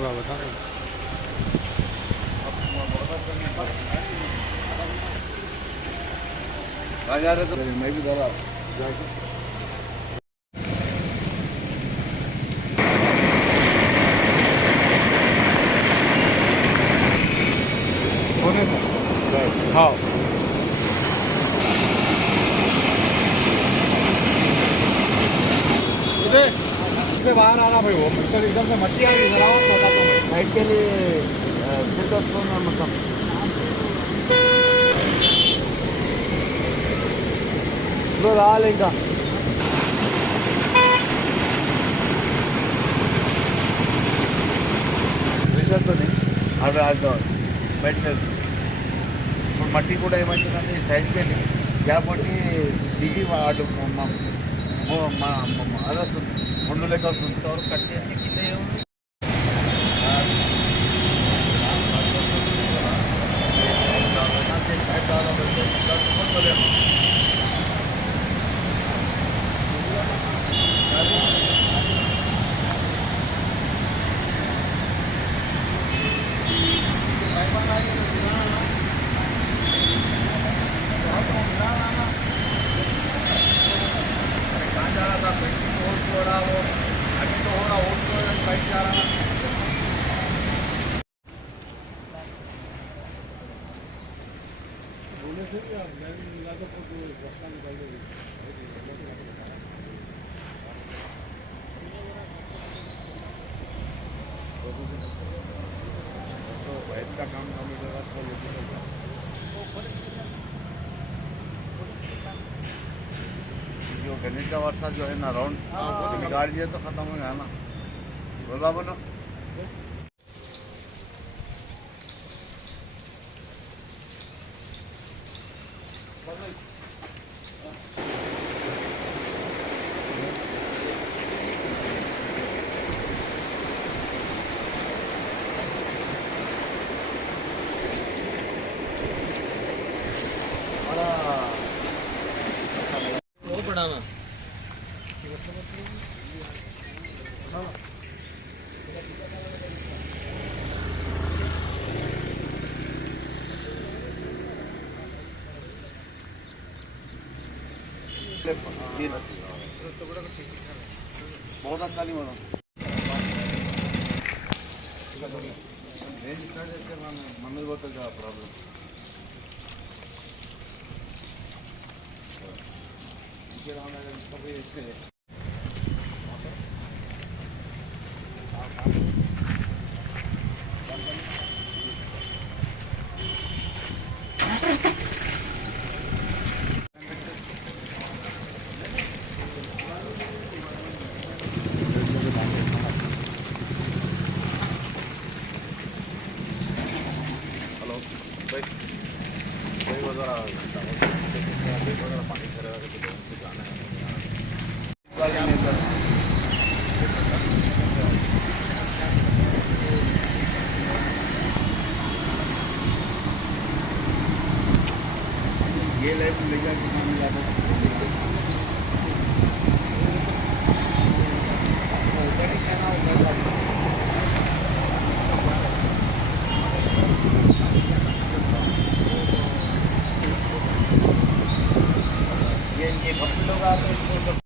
थोड़ा बता दो। जा रहे तो मैं भी जरा हाँ से बाहर आ रहा भाई वो मतलब एकदम से मट्टी आ रही जरा और बताता हूँ साइड के लिए मतलब लो राल ఇంకా విషయంతో అవి అది పెట్టలేదు ఇప్పుడు మట్టి కూడా ఏమంటుందంటే సైడ్కి వెళ్ళి గ్యాప్ కొట్టి దిగి అటు అది వస్తుంది ముందు లెక్క వస్తుంది కట్ చేసి కింద ఏముంది का काम जो गणेश का वर्षा जो है ना राउंड गाड़ी है तो खत्म हो गया ना बोला बोलो बढ़ाना बहुत अच्छा नहीं बोला मम्मी बहुत प्रॉब्लम हेलो भाई भाई वगैरह पानी जाना है ये लाइफ ले जाके मानी जाता ये भक्ति लोग आते हैं इसको